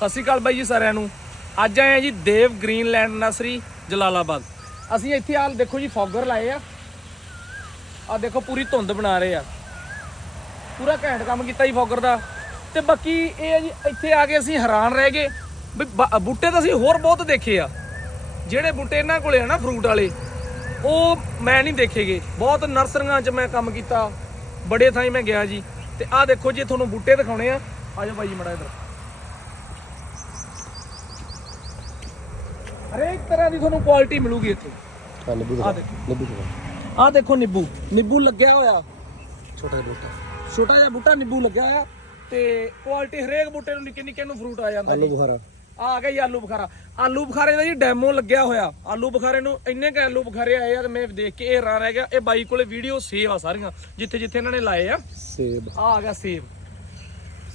ਸਤਿ ਸ਼੍ਰੀ ਅਕਾਲ ਬਾਈ ਜੀ ਸਾਰਿਆਂ ਨੂੰ। ਅੱਜ ਆਏ ਆ ਜੀ ਦੇਵ ਗ੍ਰੀਨਲੈਂਡ ਨਰਸਰੀ, ਜਲਾਲਾਬਾਦ। ਅਸੀਂ ਇੱਥੇ ਆਲ ਦੇਖੋ ਜੀ, ਫੌਗਰ ਲਾਏ ਆ। ਆ ਦੇਖੋ, ਪੂਰੀ ਧੁੰਦ ਬਣਾ ਰਹੇ ਆ। ਪੂਰਾ ਘੈਂਟ ਕੰਮ ਕੀਤਾ ਜੀ ਫੌਗਰ ਦਾ। ਤੇ ਬਾਕੀ ਇਹ ਆ ਜੀ, ਇੱਥੇ ਆ ਕੇ ਅਸੀਂ ਹੈਰਾਨ ਰਹਿ ਗਏ ਵੀ ਬ- ਬੂਟੇ ਤਾਂ ਅਸੀਂ ਹੋਰ ਬਹੁਤ ਦੇਖੇ ਆ। ਜਿਹੜੇ ਬੂਟੇ ਇਹਨਾਂ ਕੋਲੇ ਆ ਨਾ, ਫਰੂਟ ਵਾਲੇ, ਉਹ ਮੈਂ ਨਹੀਂ ਦੇਖੇਗੇ ਬਹੁਤ ਨਰਸਰੀਆਂ 'ਚ ਮੈਂ ਕੰਮ ਕੀਤਾ। ਬੜੇ ਥਾਈਂ ਮੈਂ ਗਿਆ ਜੀ। ਤੇ ਆਹ ਦੇਖੋ ਜੀ ਤੁਹਾਨੂੰ ਬੂਟੇ ਦਿਖਾਉਣੇ ਆ। ਆਜੋ ਭਾਈ ਜੀ, ਮੜਾ ਇਧਰ। ਹਰੇਕ ਤਰ੍ਹਾਂ ਦੀ ਤੁਹਾਨੂੰ ਕੁਆਲਿਟੀ ਮਿਲੂਗੀ ਇੱਥੇ। ਹਾਂ ਨਿੱਬੂ ਆਹ ਦੇਖੋ ਨਿੱਬੂ ਦਾ ਆਹ ਦੇਖੋ ਨਿੰਬੂ। ਨਿੰਬੂ ਲੱਗਿਆ ਹੋਇਆ। ਛੋਟਾ ਜਿਹਾ ਬੂਟਾ। ਛੋਟਾ ਜਿਹਾ ਬੂਟਾ ਨਿੰਬੂ ਲੱਗਿਆ ਹੋਇਆ। ਤੇ ਕੁਆਲਿਟੀ ਹਰੇਕ ਬੂਟੇ ਨੂੰ ਨਿੱਕੇ ਨਿੱਕੇ ਨੂੰ ਫਰੂਟ ਆ ਜਾਂਦਾ ਆਲੂ ਜੀ। ਬੁਖਾਰਾ। ਆ ਆ ਗਿਆ ਜੀ ਆਲੂ ਬੁਖਾਰਾ। ਆਲੂ ਬੁਖਾਰੇ ਦਾ ਜੀ ਡੈਮੋ ਲੱਗਿਆ ਹੋਇਆ। ਆਲੂ ਬੁਖਾਰੇ ਨੂੰ ਇੰਨੇ ਕ ਆਲੂ ਬੁਖਾਰੇ ਆਏ ਆ ਤੇ ਮੈਂ ਦੇਖ ਕੇ ਇਹ ਹੈਰਾਨ ਰਹਿ ਗਿਆ। ਇਹ ਬਾਈ ਕੋਲੇ ਵੀਡੀਓ ਸੇਵ ਆ ਸਾਰੀਆਂ। ਜਿੱਥੇ ਜਿੱਥੇ ਇਹਨਾਂ ਨੇ ਲਾਏ ਆ। ਸੇਬ ਆ ਆ ਗਿਆ ਸੇਬ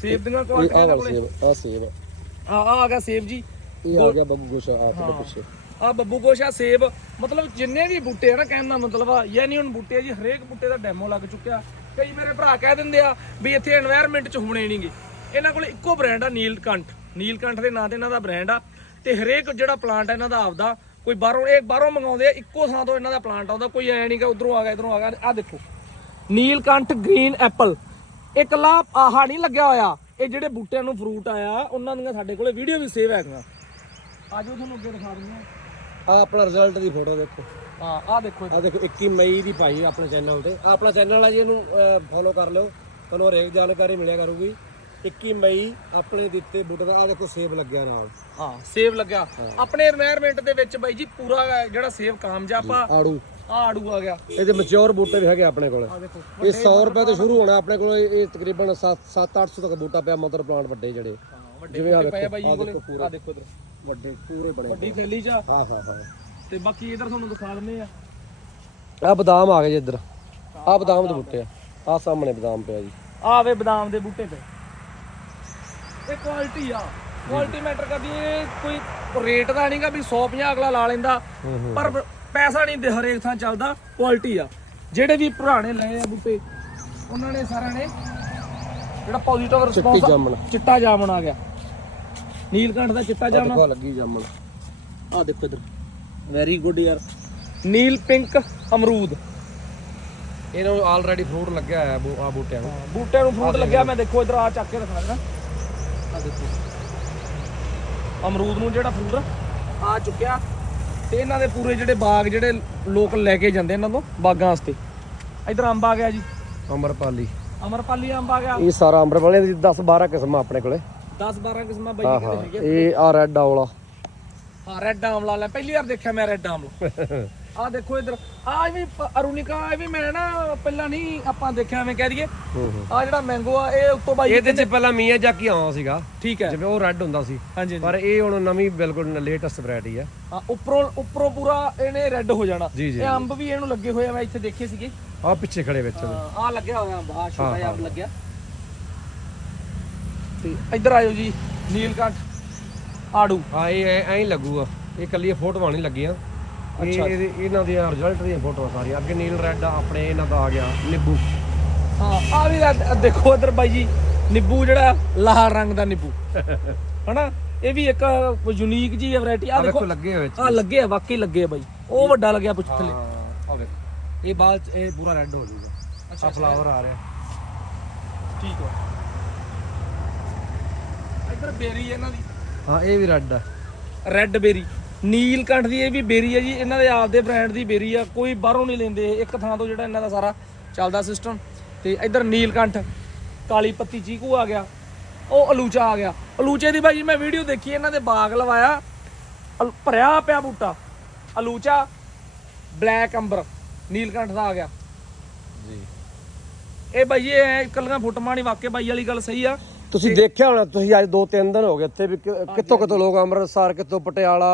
ਸੇਬ ਦੀਆਂ ਇਹ ਕੁਆਲਿਟੀਆਂ ਆ ਇਹਨਾਂ ਵਾਲਾ ਕੋਲੇ। ਸੇਬ ਆ ਸੇਬ ਆ। ਆ ਆ ਗਿਆ ਸੇਬ ਜੀ। ਇਹ ਆ ਗਿਆ ਬੱਬੂ ਗੋਸ਼ਾ ਆ ਤੇ ਪਿੱਛੇ। ਆ ਬੱਬੂ ਗੋਸ਼ਾ ਸੇਬ ਮਤਲਬ ਜਿੰਨੇ ਵੀ ਬੂਟੇ ਆ ਕਹਿਣ ਦਾ ਮਤਲਬ ਆ ਯਾਨੀ ਹੁਣ ਬੂਟੇ ਜੀ ਹਰੇਕ ਬੂਟੇ ਦਾ ਡੈਮੋ ਲੱਗ ਚੁੱਕਿਆ। ਕਈ ਮੇਰੇ ਭਰਾ ਕਹਿ ਦਿੰਦੇ ਆ ਵੀ ਇੱਥੇ এনवायरमेंट ਚ ਹੋਣੇ ਨਹੀਂਗੇ ਇਹਨਾਂ ਕੋਲ ਇੱਕੋ ਬ੍ਰਾਂਡ ਆ ਨੀਲਕੰਠ ਨੀਲਕੰਠ ਦੇ ਨਾਂ ਤੇ ਇਹਨਾਂ ਦਾ ਬ੍ਰਾਂਡ ਆ। ਤੇ ਹਰੇਕ ਜਿਹੜਾ ਪਲਾਂਟ ਇਹਨਾਂ ਦਾ ਆਪਦਾ ਕੋਈ ਬਾਹਰੋਂ ਇਹ ਬਾਹਰੋਂ ਮੰਗਾਉਂਦੇ ਆ ਇੱਕੋ ਥਾਂ ਤੋਂ ਇਹਨਾਂ ਦਾ ਪਲਾਂਟ ਆਉਂਦਾ ਕੋਈ ਐ ਨਹੀਂ ਕਿ ਉਧਰੋਂ ਆ ਗਿਆ ਇਧਰੋਂ ਆ ਗਿਆ। ਆ ਦੇਖੋ ਨੀਲ ਕੰਠ ਗ੍ਰੀਨ ਐਪਲ ਇਕਲਾ ਆਹਾ ਨਹੀਂ ਲੱਗਿਆ ਹੋਇਆ। ਇਹ ਜਿਹੜੇ ਬੂਟਿਆਂ ਨੂੰ ਫਰੂਟ ਆਇਆ ਉਹਨਾਂ ਦੀਆਂ ਸਾਡੇ ਕੋਲੇ ਵੀਡੀਓ ਵੀ ਸੇਵ ਹੈਗੀਆਂ। ਆਜੋ ਤੁਹਾਨੂੰ ਅੱਗੇ ਦਿਖਾ ਦਿੰਦੇ ਆ ਆਪਣਾ ਰਿਜ਼ਲਟ ਦੀ ਫੋਟੋ ਦੇਖੋ। ਹਾਂ ਆ ਦੇਖੋ ਆ ਦੇਖੋ 21 ਮਈ ਦੀ ਪਾਈ ਆਪਣੇ ਚੈਨਲ ਤੇ। ਆ ਆਪਣਾ ਚੈਨਲ ਆ ਜੀ ਇਹਨੂੰ ਫੋਲੋ ਕਰ ਲਿਓ। ਤੁਹਾਨੂੰ ਹਰੇਕ ਜਾਣਕਾਰੀ ਮਿਲਿਆ ਕਰੂਗੀ। 21 ਮਈ ਆਪਣੇ ਦਿੱਤੇ ਬੁੱਟ ਆ ਦੇਖੋ ਸੇਬ ਲੱਗਿਆ ਨਾਲ। ਹਾਂ ਸੇਬ ਲੱਗਿਆ। ਆਪਣੇ এনवायरमेंट ਦੇ ਵਿੱਚ ਬਾਈ ਜੀ ਪੂਰਾ ਜਿਹੜਾ ਸੇਬ ਕਾਮਯਾਬ ਆ ਆੜੂ। ਆੜੂ ਆ ਗਿਆ। ਇਹਦੇ ਮੈਚੁਰ ਬੂਟੇ ਵੀ ਹੈਗੇ ਆਪਣੇ ਕੋਲ। ਇਹ 100 ਰੁਪਏ ਤੋਂ ਸ਼ੁਰੂ ਹੋਣਾ ਆਪਣੇ ਕੋਲ ਇਹ ਤਕਰੀਬਨ 7-800 ਤੱਕ ਬੂਟਾ ਪਿਆ ਮਦਰ ਪਲਾਂਟ ਵੱਡੇ ਜਿਹੜੇ। ਜਿਵੇਂ ਆ ਦੇਖੋ ਆ ਦੇਖੋ ਵੱਡੇ ਪੂਰੇ ਬੜੇ ਵੱਡੀ ਥੈਲੀ 'ਚ? ਆ ਹਾਂ ਹਾਂ ਹਾਂ। ਤੇ ਬਾਕੀ ਇਧਰ ਤੁਹਾਨੂੰ ਦਿਖਾ ਦਿੰਦੇ ਆ। ਆ ਬਦਾਮ ਆ ਗਏ ਜੀ ਇੱਧਰ। ਆ ਬਦਾਮ ਦੇ ਬੂਟੇ ਆ। ਆ ਸਾਹਮਣੇ ਬਦਾਮ ਪਿਆ ਜੀ। ਆ ਵੇ ਬਦਾਮ ਦੇ ਬੂਟੇ ਤੇ। ਇਹ ਕੁਆਲਿਟੀ ਆ। ਕੁਆਲਿਟੀ ਮੈਟਰ ਕਰਦੀ ਇਹ ਕੋਈ ਰੇਟ ਦਾ ਨਹੀਂਗਾ ਵੀ 150 ਅਗਲਾ ਲਾ ਲੈਂਦਾ। ਪਰ ਪੈਸਾ ਨਹੀਂ ਦੇ ਹਰੇਕ ਥਾਂ ਚੱਲਦਾ। ਕੁਆਲਿਟੀ ਆ। ਜਿਹੜੇ ਵੀ ਪੁਰਾਣੇ ਲਏ ਆ ਬੂਟੇ ਉਹਨਾਂ ਨੇ ਸਾਰਿਆਂ ਨੇ ਜਿਹੜਾ ਪੋਜ਼ਿਟਿਵ ਰਿਸਪੌਂਸ। ਚਿੱਟਾ ਜਾਮਣ ਆ ਗਿਆ। ਨੀਲਕੰਠ ਦਾ ਚਿੱਟਾ ਜਾਮਣ ਦੇਖੋ ਲੱਗੀ ਜਾਮਣ। ਆ ਦੇਖੋ ਇਧਰ। ਵੈਰੀ ਗੁੱਡ ਯਾਰ। ਨੀਲ ਪਿੰਕ ਅਮਰੂਦ। ਇਹਨਾਂ ਨੂੰ ਆਲਰੇਡੀ ਫਰੂਟ ਲੱਗਿਆ ਹੋਇਆ ਬੂ- ਆ ਬੂਟਿਆਂ ਨੂੰ। ਬੂਟਿਆਂ ਨੂੰ ਫਰੂਟ ਲੱਗਿਆ ਮੈਂ ਦੇਖੋ ਇਧਰ ਆ ਚੱਕ ਕੇ ਦਿਖਾ ਦੇਣਾ ਆ ਦੇਖੋ। ਅਮਰੂਦ ਨੂੰ ਜਿਹੜਾ ਫਰੂਟ ਆ ਚੁੱਕਿਆ ਤੇ ਇਹਨਾਂ ਦੇ ਪੂਰੇ ਜਿਹੜੇ ਬਾਗ ਜਿਹੜੇ ਲੋਕ ਲੈ ਕੇ ਜਾਂਦੇ ਇਹਨਾਂ ਤੋਂ ਬਾਗਾਂ ਵਾਸਤੇ। ਇਧਰ ਅੰਬ ਆ ਗਿਆ ਜੀ। ਅਮਰਪਾਲੀ। ਅਮਰਪਾਲੀ ਅੰਬ ਆ ਗਿਆ। ਇਹ ਸਾਰਾ ਅਮਰਪਾਲੀ ਦੀ 10 12 ਕਿਸਮਾਂ ਆਪਣੇ ਕੋਲੇ। 10 12 ਕਿਸਮਾਂ ਬਾਈ ਹਾਂ ਜੀ ਹਾਂ ਕਹਿੰਦੇ ਹੈਗੇ ਇਹ ਆ ਰੈੱਡ ਆਵਲਾ। ਹਾਂ ਰੈੱਡ ਆਮਲਾ ਲੈ ਪਹਿਲੀ ਵਾਰ ਦੇਖਿਆ ਮੈਂ ਰੈੱਡ ਆਮਲਾ ਆ ਦੇਖੋ ਇਧਰ ਆ ਵੀ ਪ- ਅਰੁਣਿਕਾ ਇਹ ਵੀ ਮੈਂ ਨਾ ਪਹਿਲਾਂ ਨਹੀਂ ਆਪਾਂ ਦੇਖਿਆ ਐਵੇਂ ਕਹਿ ਦਈਏ। ਹੂੰ ਹੂੰ। ਆ ਜਿਹੜਾ ਮੈਂਗੋ ਆ ਇਹ ਉੱਤੋਂ ਬਾਈ ਇਹਦੇ ਚ ਪਹਿਲਾਂ ਮੀਆਂ ਜਾਕੀ ਆਉਂਦਾ ਸੀਗਾ। ਠੀਕ ਹੈ। ਜਿਵੇਂ ਉਹ ਰੈੱਡ ਹੁੰਦਾ ਸੀ। ਹਾਂਜੀ। ਪਰ ਇਹ ਹੁਣ ਨਵੀਂ ਬਿਲਕੁਲ ਲੇਟੈਸਟ ਵੈਰਾਈਟੀ ਆ। ਹਾਂ ਉੱਪਰੋਂ ਉੱਪਰੋਂ ਪੂਰਾ ਇਹਨੇ ਰੈੱਡ ਹੋ ਜਾਣਾ। ਇਹ ਅੰਬ ਵੀ ਇਹਨੂੰ ਲੱਗੇ ਹੋਏ ਆ ਮੈਂ ਇੱਥੇ ਦੇਖੇ ਸੀਗੇ। ਆ ਪਿੱਛੇ ਖੜੇ ਵਿੱਚ। ਆ ਲੱਗਿਆ ਹੋਇਆ ਅੰਬ ਆ ਛੋਟਾ ਜਿਹਾ ਅੰਬ ਲੱਗਿਆ। ਤੇ ਇੱਧਰ ਆਇਓ ਜੀ ਨੀਲਕੰਠ ਆੜੂ। ਹਾਂ ਇਹ ਐ ਐਂ ਹੀ ਲੱਗੂਗਾ। ਇਹ ਕੱਲੀ ਫੋਟੋਆਂ ਨਹੀਂ ਲੱਗੀਆਂ। ਇਹ ਇਹਦੇ ਇਹਨਾਂ ਦੀਆਂ ਰਿਜ਼ਲਟ ਦੀਆਂ ਫੋਟੋਆਂ ਸਾਰੀਆਂ। ਅੱਗੇ ਨੀਲ ਰੈੱਡ ਆਪਣੇ ਇਹਨਾਂ ਦਾ ਆ ਗਿਆ ਨਿੱਬੂ। ਹਾਂ ਆ ਵੀ ਦੇਖੋ ਇੱਧਰ ਬਾਈ ਜੀ ਨਿੰਬੂ ਜਿਹੜਾ ਲਾਲ ਰੰਗ ਦਾ ਨਿੰਬੂ। ਹਨਾ? ਇਹ ਵੀ ਇੱਕ ਯੂਨੀਕ ਜੀ ਵੈਰਾਈਟੀ ਆ ਆ ਦੇਖੋ। ਦੇਖੋ ਲੱਗੇ ਹੋਏ ਆ ਲੱਗੇ ਆ ਵਾਕਈ ਲੱਗੇ ਆ ਬਾਈ। ਉਹ ਵੱਡਾ ਲੱਗਿਆ ਪੁੱਛ ਥੱਲੇ। ਹਾਂ ਆ ਵੇਖੋ। ਇਹ ਬਾਅਦ 'ਚ ਇਹ ਪੂਰਾ ਰੈੱਡ ਹੋ ਜਾਊਗਾ। ਆ ਫਲਾਵਰ ਆ ਰਿਹਾ। ਠੀਕ ਆ। ਇੱਧਰ ਬੇਰੀ ਇਹਨਾਂ ਦੀ। ਹਾਂ ਇਹ ਵੀ ਰੈੱਡ ਆ। ਰੈੱਡ ਬੇਰੀ। ਨੀਲਕੰਠ ਦੀ ਇਹ ਵੀ ਬੇਰੀ ਹੈ ਜੀ। ਇਹਨਾਂ ਦੇ ਆਪਦੇ ਬ੍ਰਾਂਡ ਦੀ ਬੇਰੀ ਆ। ਕੋਈ ਬਾਹਰੋਂ ਨਹੀਂ ਲੈਂਦੇ ਇਹ। ਇੱਕ ਥਾਂ ਤੋਂ ਜਿਹੜਾ ਇਹਨਾਂ ਦਾ ਸਾਰਾ ਚੱਲਦਾ ਸਿਸਟਮ ਤੇ ਇੱਧਰ ਨੀਲਕੰਠ ਕਾਲੀ ਪੱਤੀ ਚੀਕੂ ਆ ਗਿਆ। ਉਹ ਅਲੂਚਾ ਆ ਗਿਆ। ਅਲੂਚੇ ਦੀ ਬਾਈ ਮੈਂ ਵੀਡੀਓ ਦੇਖੀ ਇਹਨਾਂ ਦੇ ਬਾਗ ਲਵਾਇਆ। ਅਲ- ਭਰਿਆ ਪਿਆ ਬੂਟਾ। ਅਲੂਚਾ ਬਲੈਕ ਅੰਬਰ ਨੀਲਕੰਠ ਦਾ ਆ ਗਿਆ। ਜੀ। ਇਹ ਬਾਈ ਇਹ ਕੱਲੀਆਂ ਫੁੱਟਮਾਂ ਨਹੀਂ ਵਾਕਿਆ ਬਾਈ ਵਾਲੀ ਗੱਲ ਸਹੀ ਆ। ਤੁਸੀਂ ਦੇਖਿਆ ਹੋਣਾ ਤੁਸੀਂ ਅੱਜ ਦੋ ਤਿੰਨ ਦਿਨ ਹੋ ਗਏ ਇੱਥੇ ਵੀ ਕਿ- ਕਿੱਥੋਂ ਕਿੱਥੋਂ ਲੋਕ ਅੰਮ੍ਰਿਤਸਰ ਕਿੱਥੋਂ ਪਟਿਆਲਾ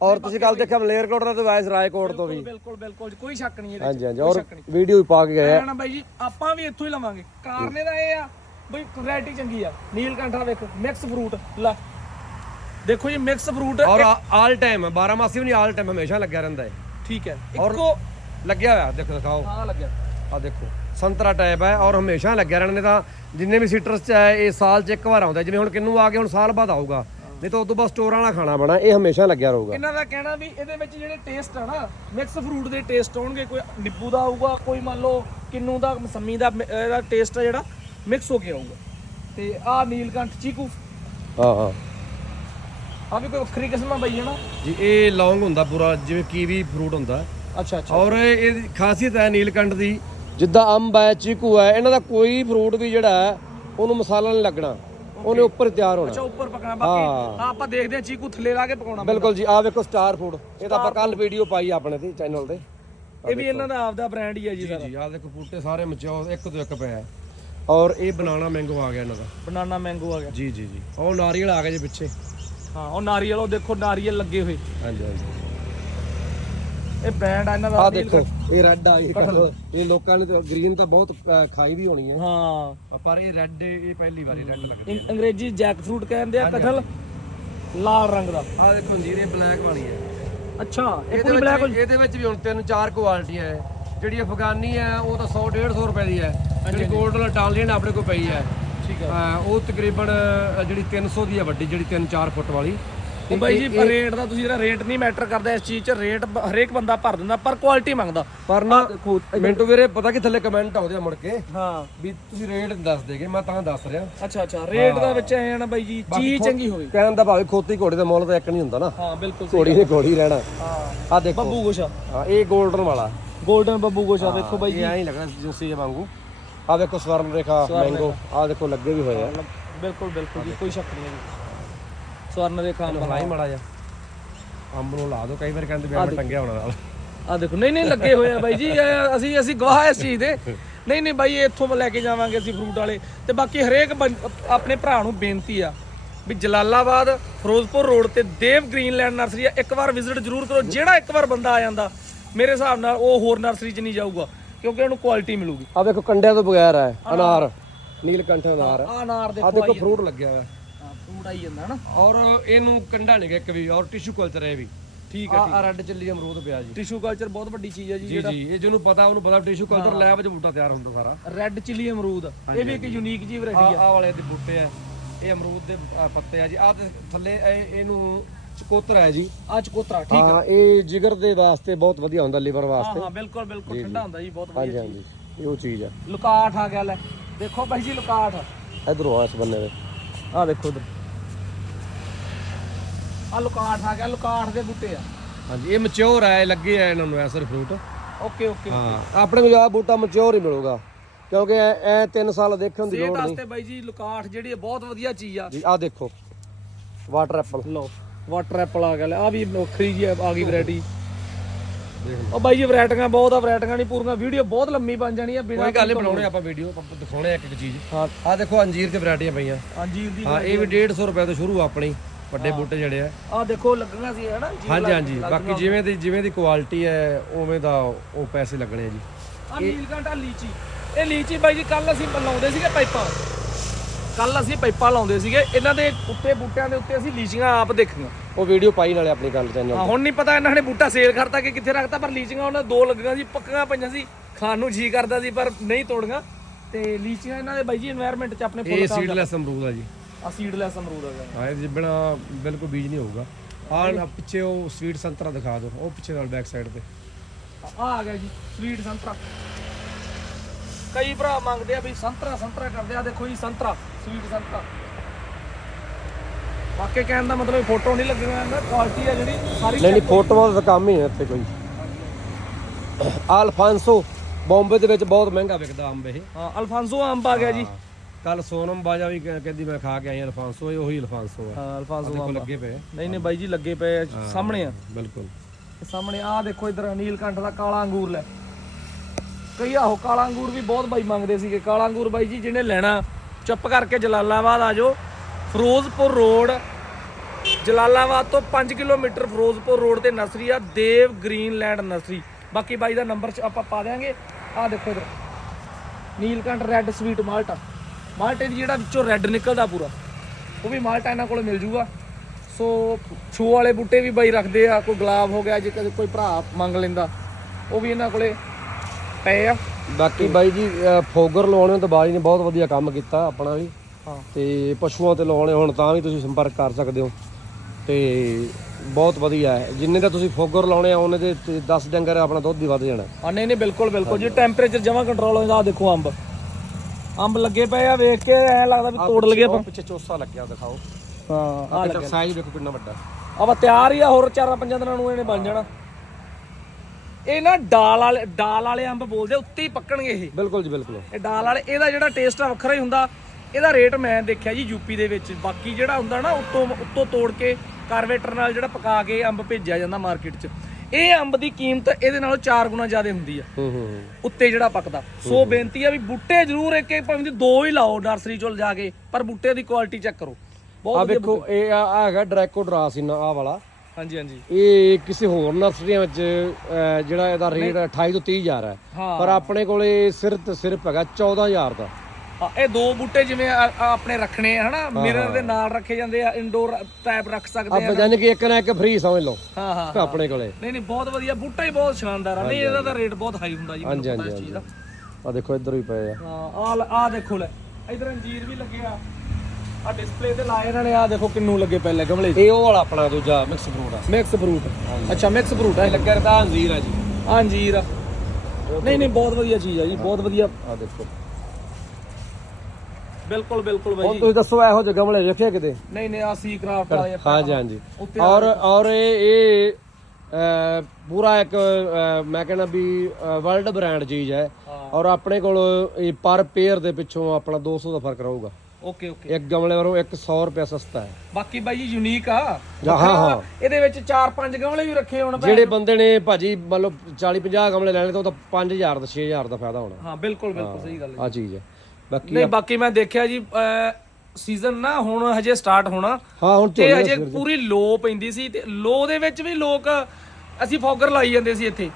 ਔਰ ਤੁਸੀਂ ਕੱਲ ਦੇਖਿਆ ਮਲੇਰਕੋਟ ਦਾ ਤੇ ਵਾਇਸ ਰਾਏਕੋਟ ਤੋਂ ਵੀ। ਬਿਲਕੁਲ ਬਿਲਕੁਲ ਕੋਈ ਸ਼ੱਕ ਨਹੀਂ ਇਹਦੇ ਹਾਂਜੀ ਹਾਂਜੀ ਔਰ ਵੀਡੀਓ ਵੀ ਪਾ ਕੇ ਗਏ ਆ। ਨਾ ਬਾਈ ਜੀ ਆਪਾਂ ਵੀ ਇੱਥੋਂ ਹੀ ਲਵਾਂਗੇ। ਕਾਰਨ ਇਹਦਾ ਇਹ ਆ ਬਈ ਵੈਰਾਈਟੀ ਚੰਗੀ ਆ। ਨੀਲਕੰਠਾ ਵੇਖ ਮਿਕਸ ਫਰੂਟ ਲੈ। ਦੇਖੋ ਜੀ ਮਿਕਸ ਫਰੂਟ ਔਰ ਆਲ ਟਾਈਮ 12 ਮਾਸੀ ਵੀ ਨਹੀਂ ਆਲ ਟਾਈਮ ਹਮੇਸ਼ਾ ਲੱਗਿਆ ਰਹਿੰਦਾ ਹੈ। ਠੀਕ ਹੈ। ਔਰ ਇੱਕੋ ਲੱਗਿਆ ਹੋਇਆ ਦੇਖੋ ਦਿਖਾਓ। ਆ ਲੱਗਿਆ। ਆ ਦੇਖੋ। ਸੰਤਰਾ ਟਾਈਪ ਹੈ ਔਰ ਹਮੇਸ਼ਾ ਲੱਗਿਆ ਰਹਿਣਾ। ਨੇ ਤਾਂ ਜਿੰਨੇ ਵੀ ਸੀਟਰਸ ਚ ਹੈ ਇਹ ਸਾਲ ਚ ਇੱਕ ਵਾਰ ਆਉਂਦਾ ਜਿਵੇਂ ਹੁਣ ਕਿੰਨੂ ਆ ਗਿਆ ਹੁਣ ਸਾਲ ਬਾਅਦ ਆਊਗਾ। ਨਹੀਂ ਤਾਂ ਤੋਂ ਬਾਅਦ ਸਟੋਰਾਂ ਵਾਲਾ ਖਾਣਾ ਬਣਾ ਇਹ ਹਮੇਸ਼ਾ ਲੱਗਿਆ ਰਹੂਗਾ। ਇਹਨਾਂ ਦਾ ਕਹਿਣਾ ਵੀ ਇਹਦੇ ਵਿੱਚ ਜਿਹੜੇ ਟੇਸਟ ਆ ਨਾ ਮਿਕਸ ਫਰੂਟ ਦੇ ਟੇਸਟ ਆਉਣਗੇ। ਕੋਈ ਨਿੰਬੂ ਦਾ ਆਊਗਾ ਕੋਈ ਮੰਨ ਲਓ ਕਿੰਨੂ ਦਾ ਮਸੰਮੀ ਦਾ ਇਹਦਾ ਟੇਸਟ ਆ ਜਿਹੜਾ ਮਿਕਸ ਹੋ ਕੇ ਆਊਗਾ। ਤੇ ਆਹ ਨੀਲਕੰਠ ਚੀਕੂ। ਹਾਂ ਹਾਂ। ਆ ਵੀ ਕੋਈ ਵੱਖਰੀ ਕਿਸਮ ਆ ਬਈ ਹਨਾ ਜੀ ਇਹ ਲੌਂਗ ਹੁੰਦਾ ਪੂਰਾ ਜਿਵੇਂ ਕੀਵੀ ਫਰੂਟ ਹੁੰਦਾ। ਅੱਛਾ ਅੱਛਾ। ਔਰ ਇਹਦੀ ਖਾਸੀਅਤ ਹੈ ਨੀਲਕੰਠ ਦੀ। ਜਿੱਦਾਂ ਅੰਬ ਹੈ ਚੀਕੂ ਹੈ ਇਹਨਾਂ ਦਾ ਕੋਈ ਫਰੂਟ ਵੀ ਜਿਹੜਾ ਉਹਨੂੰ ਮਸਾਲਾ ਨਹੀਂ ਲੱਗਣਾ। ਉਹਨੇ ਉੱਪਰ ਤਿਆਰ ਹੋਣਾ। ਅੱਛਾ ਉੱਪਰ ਪਕਣਾ। ਬਾਕੀ ਹਾਂ। ਆਪਾਂ ਦੇਖਦੇ ਹਾਂ ਚੀਕੂ ਥੱਲੇ ਲਾ ਕੇ ਪਕਾਉਣਾ ਬਿਲਕੁਲ ਜੀ ਆਹ ਵੇਖੋ ਸਟਾਰ ਫੂਡ ਇਹ ਤਾਂ ਆਪਾਂ ਕੱਲ ਵੀਡੀਓ ਪਾਈ ਆਪਣੇ ਤੇ ਚੈਨਲ ਤੇ। ਇਹ ਵੀ ਇਹਨਾਂ ਦਾ ਆਪਦਾ ਬ੍ਰਾਂਡ ਹੀ ਹੈ ਜੀ ਸਾਰਾ। ਜੀ ਆਹ ਦੇਖੋ ਬੂਟੇ ਸਾਰੇ ਮਚੋ ਇੱਕ ਤੋਂ ਇੱਕ ਪਿਆ ਔਰ ਇਹ ਬਨਾਨਾ ਮੈਂਗੋ ਆ ਗਿਆ ਇਹਨਾਂ ਦਾ। ਬਨਾਨਾ ਮੈਂਗੋ ਆ ਗਿਆ। ਜੀ ਜੀ ਜੀ। ਉਹ ਨਾਰੀਅਲ ਆ ਗਿਆ ਜੀ ਪਿੱਛੇ। ਹਾਂ ਉਹ ਨਾਰੀਅਲ ਉਹ ਦੇਖੋ ਨਾਰੀਅਲ ਲੱਗੇ ਹੋਏ। ਹਾਂਜੀ ਹਾਂਜੀ। ਇਹ ਬ੍ਰਾਂਡ ਆ ਇਹਨਾਂ ਦਾ ਆਹ ਦੇਖੋ ਇਹ ਰੈੱਡ ਆ ਗਈ ਕਟਹਲ ਇਹ ਲੋਕਾਂ ਨੇ ਤਾਂ ਗ੍ਰੀਨ ਤਾਂ ਬਹੁਤ ਅ, ਖਾਈ ਵੀ ਹੋਣੀ ਹੈ। ਹਾਂ। ਪਰ ਇਹ ਰੈੱਡ ਇਹ ਪਹਿਲੀ ਵਾਰੀ ਰੈੱਡ ਲੱਗਦੀ ਇੰ- ਅੰਗਰੇਜ਼ੀ ਜੈਕ ਫਰੂਟ ਕਹਿੰਦੇ ਆ ਕਟਹਲ ਲਾਲ ਰੰਗ ਦਾ। ਆਹ ਦੇਖੋ ਜੀਰੇ ਬਲੈਕ ਵਾਲੀ ਹੈ। ਅੱਛਾ ਇਹ ਇਹਦੇ ਕੋਈ ਬਲੈਕ ਇਹਦੇ ਵਿੱਚ ਵੀ ਹੁਣ ਤਿੰਨ ਚਾਰ ਕੁਆਲਿਟੀਆਂ ਹੈ। ਜਿਹੜੀ ਅਫਗਾਨੀ ਹੈ ਉਹ ਤਾਂ 100 150 ਰੁਪਏ ਦੀ ਹੈ। ਜਿਹੜੀ 골ਡਨ ਇਟਾਲੀਅਨ ਆਪਣੇ ਕੋਲ ਪਈ ਹੈ। ਠੀਕ ਅ, ਉਹ ਤਕਰੀਬਨ ਅ, ਜਿਹੜੀ 300 ਦੀ ਹੈ ਵੱਡੀ ਜਿਹੜੀ 3-4 ਫੁੱਟ ਵਾਲੀ। ਉਹ ਬਾਈ ਜੀ ਰੇਟ ਦਾ ਤੁਸੀਂ ਜਿਹੜਾ ਰੇਟ ਨਹੀਂ ਮੈਟਰ ਕਰਦਾ ਇਸ ਚੀਜ਼ 'ਚ ਰੇਟ ਬ- ਹਰੇਕ ਬੰਦਾ ਭਰ ਦਿੰਦਾ ਪਰ ਕੁਆਲਿਟੀ ਮੰਗਦਾ। ਪਰ ਨਾ ਮਿੰਟੂ ਵੀਰੇ ਪਤਾ ਕਿ ਥੱਲੇ ਕਮੈਂਟ ਆਉਂਦੇ ਆ ਮੁੜ ਕੇ। ਹਾਂ। ਵੀ ਤੁਸੀਂ ਰੇਟ ਦੱਸ ਦੇਗੇ ਮੈਂ ਤਾਂ ਦੱਸ ਰਿਹਾ। ਅੱਛਾ ਅੱਛਾ ਰੇਟ ਦਾ ਵਿੱਚ ਐ ਨਾ ਬਾਈ ਜੀ ਚੀਜ਼ ਚੰਗੀ ਹੋਵੇ। ਕਹਿਣ ਦਾ ਭਾਵੇਂ ਖੋਤੀ ਘੋੜੇ ਦਾ ਮੁੱਲ ਤਾਂ ਇੱਕ ਨਹੀਂ ਹੁੰਦਾ ਨਾ। ਹਾਂ ਬਿਲਕੁਲ ਸਹੀ ਘੋੜੀ ਨੇ ਘੋੜੀ ਰਹਿਣਾ। ਹਾਂ ਆ ਦੇਖੋ। ਬੱਬੂ ਗੋਸ਼ਾ ਹਾਂ ਇਹ 골ਡਨ ਵਾਲਾ 골ਡਨ ਬੱਬੂ ਗੋਸ਼ਾ ਵੇਖੋ ਬਾਈ ਇਹ ਜੀ। ਐਂ ਹੀ ਲੱਗਣਾ ਜਿਵੇਂ ਵਾਂਗੂ। ਆ ਦੇਖੋ ਸਵਰਨ ਰੇਖਾ ਮੈਂਗੋ ਆ ਦੇਖੋ ਲੱਗੇ ਵੀ ਹੋਏ ਆ। ਬਿਲਕੁਲ ਬਿਲਕੁਲ ਜੀ ਕੋਈ ਸ਼ੱਕ ਨਹੀਂ ਹੈ ਜੀ। ਸਵਰਨ ਰੇਖਾ ਅੰਬ ਹਲਾਈ ਮੜਾ ਜਾ ਅੰਬ ਨੂੰ ਲਾ ਦੋ ਕਈ ਵਾਰ ਕਹਿੰਦੇ ਵੀ ਮੈਂ ਟੰਗਿਆ ਹੋਣਾ ਨਾਲ। ਆ ਦੇਖੋ ਨਹੀਂ ਨਹੀਂ ਲੱਗੇ ਹੋਏ ਆ ਬਾਈ ਜੀ ਅਸੀਂ ਅਸੀਂ ਗਵਾਹ ਇਸ ਚੀਜ਼ ਦੇ। ਨਹੀਂ ਨਹੀਂ ਬਾਈ ਇੱਥੋਂ ਲੈ ਕੇ ਜਾਵਾਂਗੇ ਅਸੀਂ ਫਰੂਟ ਵਾਲੇ। ਤੇ ਬਾਕੀ ਹਰੇਕ ਆਪਣੇ ਭਰਾ ਨੂੰ ਬੇਨਤੀ ਆ ਵੀ ਜਲਾਲਾਬਾਦ ਫਿਰੋਜ਼ਪੁਰ ਰੋਡ ਤੇ ਦੇਵ ਗ੍ਰੀਨਲੈਂਡ ਨਰਸਰੀ ਆ। ਇੱਕ ਵਾਰ ਵਿਜ਼ਿਟ ਜ਼ਰੂਰ ਕਰੋ ਜਿਹੜਾ ਇੱਕ ਵਾਰ ਬੰਦਾ ਆ ਜਾਂਦਾ ਮੇਰੇ ਹਿਸਾਬ ਨਾਲ ਉਹ ਹੋਰ ਨਰਸਰੀ 'ਚ ਨਹੀਂ ਜਾਊਗਾ ਕਿਉਂਕਿ ਉਹਨੂੰ ਕੁਆਲਿਟੀ ਮਿਲੂਗੀ। ਆ ਦੇਖੋ ਕੰਡਿਆਂ ਤੋਂ ਬਗੈਰ ਹੈ ਅਨਾਰ ਨੀਲਕੰਠ ਅਨਾਰ। ਆ ਅਨਾਰ ਆ ਦੇਖੋ ਦੇਖੋ ਫਰੂਟ ਲੱਗਿਆ ਹੋਇਆ। ਆਈ ਜਾਂਦਾ ਹਨਾ। ਔਰ ਇਹਨੂੰ ਕੰਡਾ ਨਹੀਂ ਗਾ ਇੱਕ ਵੀ ਔਰ ਟਿਸ਼ੂ ਕਲਚਰ ਹੈ ਇਹ ਵੀ। ਠੀਕ ਆ ਆ ਰੈੱਡ ਚੱਲੀ ਅਮਰੂਦ ਪਿਆ ਜੀ। ਟਿਸ਼ੂ ਕਲਚਰ ਬਹੁਤ ਵੱਡੀ ਚੀਜ਼ ਹੈ ਜੀ ਜੀ ਜੀ। ਇਹ ਜਿਹਨੂੰ ਪਤਾ ਉਹਨੂੰ ਪਤਾ ਟਿਸ਼ੂ ਕਲਚਰ ਲੈਬ 'ਚ ਬੂਟਾ ਤਿਆਰ ਹੁੰਦਾ ਸਾਰਾ। ਰੈੱਡ ਚਿੱਲੀ ਅਮਰੂਦ ਇਹ ਵੀ ਇੱਕ ਯੂਨੀਕ ਜੀ ਵੈਰਾਈਟੀ ਆ। ਆ ਵਾਲੇ ਦੇ ਬੂਟੇ ਆ ਇਹ ਅਮਰੂਦ ਦੇ ਅ, ਪੱਤੇ ਆ ਜੀ। ਆ ਥੱਲੇ ਇਹ- ਇਹਨੂੰ ਚਕੋਤਰ ਹੈ ਜੀ। ਆ ਚਕੋਤਰਾ ਠੀਕ ਹਾਂ ਇਹ ਜਿਗਰ ਦੇ ਵਾਸਤੇ ਬਹੁਤ ਵਧੀਆ ਹੁੰਦਾ ਲੀਵਰ ਹਾਂ ਵਾਸਤੇ। ਹਾਂ ਬਿਲਕੁਲ ਬਿਲਕੁਲ ਠੰਡਾ ਹੁੰਦਾ ਜੀ ਬਹੁਤ ਹਾਂਜੀ ਵਧੀਆ ਹਾਂਜੀ। ਇਹ ਉਹ ਚੀਜ਼ ਆ। ਲੁਕਾਠ ਆ ਗਿਆ ਲੈ। ਦੇਖੋ ਬਾਈ ਜੀ ਲੁਕਾਠ ਇਧਰੋਂ ਆ ਇਸ ਬੰਨੇ ਦੇ। ਆ ਦੇਖੋ ਇਧਰ। ਆ ਲੁਕਾਠ ਆ ਗਿਆ ਲੁਕਾਠ ਦੇ ਬੂਟੇ ਆ। ਹਾਂਜੀ ਇਹ ਮੈਚੁਰ ਹੈ ਲੱਗੇ ਆ ਇਹਨਾਂ ਨੂੰ ਐਸਰ ਫਰੂਟ ਓਕੇ ਓਕੇ ਹਾਂ ਆਪਣੇ ਕੋਲ ਆ ਬੂਟਾ ਮੈਚੁਰ ਹੀ ਮਿਲੂਗਾ ਕਿਉਂਕਿ ਐ 3 ਸਾਲ ਦੇਖਣ ਦੀ ਸਿਹਤ ਲੋੜ ਨਹੀਂ। ਵਾਸਤੇ ਬਾਈ ਜੀ ਲੁਕਾਠ ਜਿਹੜੀ ਹੈ ਬਹੁਤ ਵਧੀਆ ਚੀਜ਼ ਆ। ਜੀ ਆ ਦੇਖੋ ਵਾਟਰ ਐਪਲ ਲਓ ਵਾਟਰ ਐਪਲ ਆ ਗਿਆ ਲੈ ਆ ਵੀ ਵੱਖਰੀ ਜੀ ਆ ਗਈ ਵੈਰਾਈਟੀ ਦੇਖ। ਉਹ ਬਾਈ ਜੀ ਵੈਰਾਈਟੀਆਂ ਬਹੁਤ ਆ ਵੈਰਾਈਟੀਆਂ ਨਹੀਂ ਪੂਰੀਆਂ ਵੀਡੀਓ ਬਹੁਤ ਲੰਮੀ ਬਣ ਜਾਣੀ ਆ ਬਿਨਾਂ ਕੋਈ ਗੱਲ ਨਹੀਂ ਬਣਾਉਣੇ ਆਪਾਂ ਵੀਡੀਓ ਦਿਖਾਉਣੇ ਆ ਇੱਕ ਇੱਕ ਚੀਜ਼। ਹਾਂ। ਆ ਦੇਖੋ ਅੰਜੀਰ ਤੇ ਵੈਰਾਈਟੀਆਂ ਪਈਆਂ। ਅੰਜੀਰ ਦੀ ਹਾਂ ਇਹ ਵੀ 150 ਰੁਪਏ ਤੋਂ ਸ਼ੁਰੂ ਆਪਣੀ। ਵੱਡੇ ਬੂਟੇ ਜਿਹੜੇ ਆ। ਆ ਦੇਖੋ ਲੱਗਣਾ ਸੀ ਹੈ ਹਾਂਜੀ ਹਾਂਜੀ। ਬਾਕੀ ਜਿਵੇਂ ਦੀ ਜਿਵੇਂ ਦੀ ਕੁਆਲਿਟੀ ਹੈ ਉਵੇਂ ਦਾ ਉਹ ਪੈਸੇ ਲੱਗਣੇ ਜੀ। ਆ ਨੀਲਕੰਠਾ ਲੀਚੀ। ਇਹ ਲੀਚੀ ਬਾਈ ਜੀ ਕੱਲ ਅਸੀਂ ਲਾਉਂਦੇ ਸੀਗੇ ਪਾਈਪਾਂ। ਕੱਲ ਅਸੀਂ ਪਾਈਪਾਂ ਲਾਉਂਦੇ ਸੀਗੇ। ਇਹਨਾਂ ਦੇ ਉੱਤੇ ਬੂਟਿਆਂ ਦੇ ਉੱਤੇ ਅਸੀਂ ਲੀਚੀਆਂ ਆਪ ਦੇਖੀਆਂ। ਉਹ ਵੀਡੀਓ ਪਾਈ ਨਾਲੇ ਆਪਣੀ ਗੱਲ ਚੈਨਲ ਹਾਂ ਹੁਣ ਨਹੀਂ ਪਤਾ ਇਹਨਾਂ ਨੇ ਬੂਟਾ ਸੇਲ ਕਰਤਾ ਕਿ ਕਿੱਥੇ ਰੱਖਤਾ ਪਰ ਲੀਚੀਆਂ ਉਹਨਾਂ ਦੋ ਲੱਗੀਆਂ ਸੀ ਪੱਕੀਆਂ ਪਈਆਂ ਸੀ। ਖਾਣ ਨੂੰ ਜੀ ਕਰਦਾ ਸੀ ਪਰ ਨਹੀਂ ਤੋੜੀਆਂ। ਤੇ ਲੀਚੀਆਂ ਇਹਨਾਂ ਦੇ ਬਾਈ ਜੀ এনवायरमेंट 'ਚ ਆਪਣੇ ਫੁੱਲ ਇਹ ਸੀਡਲੈਸ ਅਮਰੂਦ ਆ ਜੀ। ਆ ਸੀਡਲੈਸ ਅਮਰੂਦ ਹੈਗਾ। ਹਾਂ ਇਹ ਜਿੱਬਣਾ ਬਿਲਕੁਲ ਬੀਜ ਨਹੀਂ ਹੋਊਗਾ। ਆਹ ਪਿੱਛੇ ਉਹ ਸਵੀਟ ਸੰਤਰਾ ਦਿਖਾ ਦਿਓ ਉਹ ਪਿੱਛੇ ਨਾਲ ਬੈਕ ਸਾਈਡ ਤੇ। ਆ ਆ ਗਿਆ ਜੀ ਸਵੀਟ ਸੰਤਰਾ। ਕਈ ਭਰਾ ਮੰਗਦੇ ਆ ਵੀ ਸੰਤਰਾ ਸੰਤਰਾ ਕਰਦੇ ਆ ਦੇਖੋ ਜੀ ਸੰਤਰਾ ਸਵੀਟ ਸੰਤਰਾ। ਵਾਕੇ ਕਹਿਣ ਦਾ ਮਤਲਬ ਫੋਟੋ ਨਹੀਂ ਲੱਗੀਆਂ ਇਹਨਾਂ ਕੁਆਲਿਟੀ ਆ ਜਿਹੜੀ ਸਾਰੀ ਨਹੀਂ ਨਹੀਂ ਫੋਟੋਆਂ ਦਾ ਤਾਂ ਕੰਮ ਹੀ ਹੈ ਇੱਥੇ ਕੋਈ। ਅਲਫਾਂਸੋ ਬੰਬੇ ਦੇ ਵਿੱਚ ਬਹੁਤ ਮਹਿੰਗਾ ਵਿਕਦਾ ਅੰਬ ਇਹ। ਹਾਂ ਅਲਫਾਂਸੋ ਅੰਬ ਆ ਗਿਆ ਜੀ। ਕੱਲ ਸੋਨਮ ਬਾਜਾ ਵੀ ਕਹਿ- ਕਹਿੰਦੀ ਮੈਂ ਖਾ ਕੇ ਆਈ ਅਲਫਾਂਸੋ ਇਹ ਉਹੀ ਅਲਫਾਂਸੋ ਆ। ਹਾਂ ਅਲਫਾਂਸੋ ਦੇਖੋ ਲੱਗੇ ਪਏ। ਆ। ਨਹੀਂ ਨਹੀਂ ਬਾਈ ਜੀ ਲੱਗੇ ਪਏ ਆ, ਸਾਹਮਣੇ ਆ। ਬਿਲਕੁਲ। ਇਹ ਸਾਹਮਣੇ ਆ ਦੇਖੋ ਇਧਰ ਨੀਲਕੰਠ ਦਾ ਕਾਲਾ ਅੰਗੂਰ ਲੈ। ਕਈ ਆਹੋ ਕਾਲਾ ਅੰਗੂਰ ਵੀ ਬਹੁਤ ਬਾਈ ਮੰਗਦੇ ਸੀਗੇ। ਕਾਲਾ ਅੰਗੂਰ ਬਾਈ ਜੀ ਜਿਹਨੇ ਲੈਣਾ ਚੁੱਪ ਕਰਕੇ ਜਲਾਲਾਬਾਦ ਆ ਜਾਓ। ਫਿਰੋਜ਼ਪੁਰ ਰੋਡ ਜਲਾਲਾਬਾਦ ਤੋਂ 5 ਕਿਲੋਮੀਟਰ ਫਿਰੋਜ਼ਪੁਰ ਰੋਡ ਤੇ ਨਰਸਰੀ ਆ ਦੇਵ ਗ੍ਰੀਨਲੈਂਡ ਨਰਸਰੀ। ਬਾਕੀ ਬਾਈ ਦਾ ਨੰਬਰ ਆਪਾਂ ਪਾ ਦਿਆਂਗੇ। ਆ ਦੇਖੋ ਇਧਰ। ਨੀਲਕੰਠ ਰੈੱਡ ਸਵੀਟ ਮਾਲਟਾ ਮਾਲਟੇ ਦੀ ਜਿਹੜਾ ਵਿੱਚੋਂ ਰੈੱਡ ਨਿਕਲਦਾ ਪੂਰਾ ਉਹ ਵੀ ਮਾਲਟਾ ਇਹਨਾਂ ਕੋਲ ਮਿਲ ਜੂਗਾ। ਸੋ ਛੂ ਵਾਲੇ ਬੂਟੇ ਵੀ ਬਾਈ ਰੱਖਦੇ ਆ ਕੋਈ ਗੁਲਾਬ ਹੋ ਗਿਆ ਜੇ ਕਦੇ ਕੋਈ ਭਰਾ ਮੰਗ ਲੈਂਦਾ ਉਹ ਵੀ ਇਹਨਾਂ ਕੋਲੇ ਪਏ ਆ। ਬਾਕੀ ਬਾਈ ਜੀ ਫੋਗਰ ਲਵਾਉਣੇ ਤੋਂ ਬਾਈ ਨੇ ਬਹੁਤ ਵਧੀਆ ਕੰਮ ਕੀਤਾ ਆਪਣਾ ਵੀ। ਹਾਂ। ਤੇ ਪਸ਼ੂਆਂ ਤੇ ਲਾਉਣੇ ਹੁਣ ਤਾਂ ਵੀ ਤੁਸੀਂ ਸੰਪਰਕ ਕਰ ਸਕਦੇ ਹੋ। ਤੇ ਬਹੁਤ ਵਧੀਆ ਹੈ। ਜਿੰਨੇ ਦਾ ਤੁਸੀਂ ਫੋਗਰ ਲਾਉਣੇ ਆ ਉਹਨੇ ਦੇ 10 ਡੰਗਰ ਆਪਣਾ ਦੁੱਧ ਹੀ ਵੱਧ ਜਾਣਾ। ਆ ਨਹੀਂ ਨਹੀਂ ਬਿਲਕੁਲ ਬਿਲਕੁਲ। ਜੀ ਟੈਂਪਰੇਚਰ ਜਮਾ ਕੰਟਰੋਲ ਹੋ ਜਾਂਦਾ ਦੇਖੋ ਅੰਬ। ਅੰਬ ਲੱਗੇ ਪਏ ਆ ਵੇਖ ਕੇ ਐ ਲੱਗਦਾ ਵੀ ਤੋੜ ਲਗੇ ਆਪਾਂ। ਪਿੱਛੇ ਚੋਸਾ ਲੱਗਿਆ ਦਿਖਾਓ। ਹਾਂ ਆ ਆ ਸਾਈਜ਼ ਦੇਖੋ ਕਿੰਨਾ ਵੱਡਾ। ਆਪਾਂ ਤਿਆਰ ਹੀ ਆ ਹੋਰ ਚਾਰਾਂ ਪੰਜਾਂ ਦਿਨਾਂ ਨੂੰ ਇਹਨੇ ਬਣ ਜਾਣਾ। ਇਹ ਨਾ ਡਾਲ ਵਾਲੇ ਡਾਲ ਵਾਲੇ ਅੰਬ ਬੋਲਦੇ ਆ, ਉੱਤੇ ਹੀ ਪੱਕਣਗੇ ਇਹ। ਬਿਲਕੁਲ ਜੀ ਬਿਲਕੁਲ। ਇਹ ਡਾਲ ਵਾਲੇ ਇਹਦਾ ਜਿਹੜਾ ਟੇਸਟ ਆ ਵੱਖਰਾ ਹੀ ਹੁੰਦਾ। ਇਹਦਾ ਰੇਟ ਮੈਂ ਦੇਖਿਆ ਜੀ ਯੂਪੀ ਦੇ ਵਿੱਚ। ਬਾਕੀ ਜਿਹੜਾ ਹੁੰਦਾ ਨਾ ਉੱਤੋਂ ਉੱਤੋਂ ਤੋੜ ਕੇ ਕਾਰਵੇਟਰ ਨਾਲ ਜਿਹੜਾ ਪਕਾ ਕੇ ਅੰਬ ਭੇਜਿਆ ਜਾਂਦਾ ਮਾਰਕੀਟ 'ਚ। ਇਹ ਅੰਬ ਦੀ ਕੀਮਤ ਇਹਦੇ ਨਾਲੋਂ 4 ਗੁਣਾ ਜ਼ਿਆਦਾ ਹੁੰਦੀ ਆ। ਹੂੰ ਹੂੰ। ਉੱਤੇ ਜਿਹੜਾ ਪੱਕਦਾ। ਸੋ ਬੇਨਤੀ ਆ ਵੀ ਬੂਟੇ ਜ਼ਰੂਰ ਇੱਕ ਇੱਕ ਭਾਵੇਂ ਦੀ ਦੋ ਹੀ ਲਾਓ ਨਰਸਰੀ ਚੋਂ ਜਾ ਕੇ ਪਰ ਬੂਟੇ ਦੀ ਕੁਆਲਿਟੀ ਚੈੱਕ ਕਰੋ। ਆ ਵਧੀਆ ਵੇਖੋ ਇਹ ਆ ਆ ਹੈਗਾ ਡਰੈਕੋ ਡਰਾਸਿਨ ਆ ਵਾਲਾ। ਹਾਂਜੀ ਹਾਂਜੀ। ਇਹ ਕਿਸੇ ਹੋਰ ਨਰਸਰੀਆਂ ਵਿੱਚ ਅਹ, ਜਿਹੜਾ ਇਹਦਾ ਰੇਟ 28 ਤੋਂ 30 ਹਜ਼ਾਰ ਹੈ। ਹਾਂ। ਪਰ ਆਪਣੇ ਕੋਲੇ ਸਿਰਫ ਤੇ ਸਿਰਫ ਹੈਗਾ 14000 ਦਾ। ਹਾਂ, ਇਹ ਦੋ ਬੂਟੇ ਜਿਵੇਂ ਆ- ਆ ਆਪਣੇ ਰੱਖਣੇ ਆ ਹਨਾ? ਮਿਰਰ ਦੇ ਨਾਲ ਰੱਖੇ ਜਾਂਦੇ ਆ ਇਨਡੋਰ ਟਾਈਪ ਰੱਖ ਸਕਦੇ ਆ ਆਪਾਂ ਜਾਨ ਕਿ ਇੱਕ ਨਾ ਇੱਕ ਫ੍ਰੀ ਸਮਝ ਲਓ ਹਾਂ ਹਾਂ ਆਪਣੇ ਕੋਲੇ। ਨਹੀਂ ਨਹੀਂ ਬਹੁਤ ਵਧੀਆ ਬੂਟਾ ਹੀ ਬਹੁਤ ਸ਼ਾਨਦਾਰ ਆ। ਨਹੀਂ ਇਹਦਾ ਤਾਂ ਰੇਟ ਬਹੁਤ ਹਾਈ ਹੁੰਦਾ ਜੀ ਮੈਨੂੰ ਹਾਂਜੀ ਪਤਾ ਹਾਂਜੀ ਇਸ ਚੀਜ਼ ਦਾ। ਆ ਦੇਖੋ ਇੱਧਰ ਵੀ ਪਏ ਆ। ਹਾਂ ਆ ਆ ਦੇਖੋ ਲੈ ਇਧਰ ਅੰਜੀਰ ਵੀ ਲੱਗੇ ਆ। ਡਿਸਪਲੇ ਤੇ ਲਾਏ ਇਹਨਾਂ ਨੇ ਆ ਦੇਖੋ ਕਿੰਨੂ ਲੱਗੇ ਪਹਿਲੇ ਗਮਲੇ 'ਚ। ਇਹ ਉਹ ਵਾਲਾ ਆਪਣਾ ਦੂਜਾ ਮਿਕਸ ਫਰੂਟ ਆ। ਮਿਕਸ ਫਰੂਟ ਅੱਛਾ ਮਿਕਸ ਫਰੂਟ ਹੈ ਲੱਗਾ ਰਤਾ ਅੰਜੀਰ ਆ ਜੀ। ਆ ਅੰਜੀਰ ਆ। ਨਹੀਂ ਨਹੀਂ ਬਹੁਤ ਵਧੀਆ ਚੀਜ਼ ਆ ਜੀ ਬਹੁਤ ਵਧੀਆ। ਆ ਦੇਖੋ। ਬਿਲਕੁਲ ਬਿਲਕੁਲ ਬਾਈ ਹੁਣ ਜੀ। ਤੁਸੀਂ ਦੱਸੋ ਇਹੋ ਜਿਹੇ ਗਮਲੇ ਵੇਖਿਆ ਕਿਤੇ? ਨਹੀਂ ਨਹੀਂ ਆ ਸੀ ਕਰਾਫਟ ਵਾਲੇ ਆ। ਹਾਂਜੀ ਹਾਂਜੀ। ਉੱਤੇ ਔਰ ਔਰ ਇਹ ਇਹ ਅਹ, ਪੂਰਾ ਇੱਕ ਅਹ, ਮੈਂ ਕਹਿੰਦਾ ਵੀ ਵਰਲਡ ਬ੍ਰਾਂਡ ਚੀਜ਼ ਹੈ। ਹਾਂ। ਔਰ ਆਪਣੇ ਕੋਲ ਇਹ ਪਰ ਪੇਅਰ ਦੇ ਪਿੱਛੋਂ ਆਪਣਾ 200 ਦਾ ਫ਼ਰਕ ਰਹੂਗਾ। Okay okay. ਇੱਕ ਗਮਲੇ ਵਰੋਂ 100 ਰੁਪਏ ਸਸਤਾ ਹੈ। ਬਾਕੀ ਬਾਈ ਜੀ ਯੂਨੀਕ ਆ। ਹਾਂ, ਹਾਂ। ਇਹਦੇ ਵਿੱਚ 4-5 ਗਮਲੇ ਵੀ ਰੱਖੇ ਹੋਣ ਜਿਹੜੇ ਬੰਦੇ ਨੇ ਭਾਜੀ ਮੰਨ ਲਓ 40 50 ਗਮਲੇ ਲੈਣੇ ਤਾਂ ਉਹ ਤਾਂ 5000 ਦਾ 6000 ਦਾ ਫਾਇਦਾ ਹੋਣਾ। ਹਾਂ ਬਿਲਕੁਲ ਬਿਲਕੁਲ ਸਹੀ ਗੱਲ ਹੈ ਆ ਚੀਜ਼ ਹੈ। ਬਾਕੀ ਨਹੀਂ ਬਾਕੀ ਮੈਂ ਦੇਖਿਆ ਜੀ ਸੀਜ਼ਨ ਨਾ ਹੁਣ ਹਜੇ ਸਟਾਰਟ ਹੋਣਾ। ਹਾਂ ਹੁਣ ਤੇ ਹਜੇ ਪੂਰੀ ਲੋ ਪੈਂਦੀ ਸੀ ਤੇ ਲੋ ਦੇ ਵਿੱਚ ਵੀ ਲੋਕ ਅਸੀਂ ਫੋਗਰ ਲਾਈ ਜਾਂਦੇ ਸੀ ਇੱਥੇ।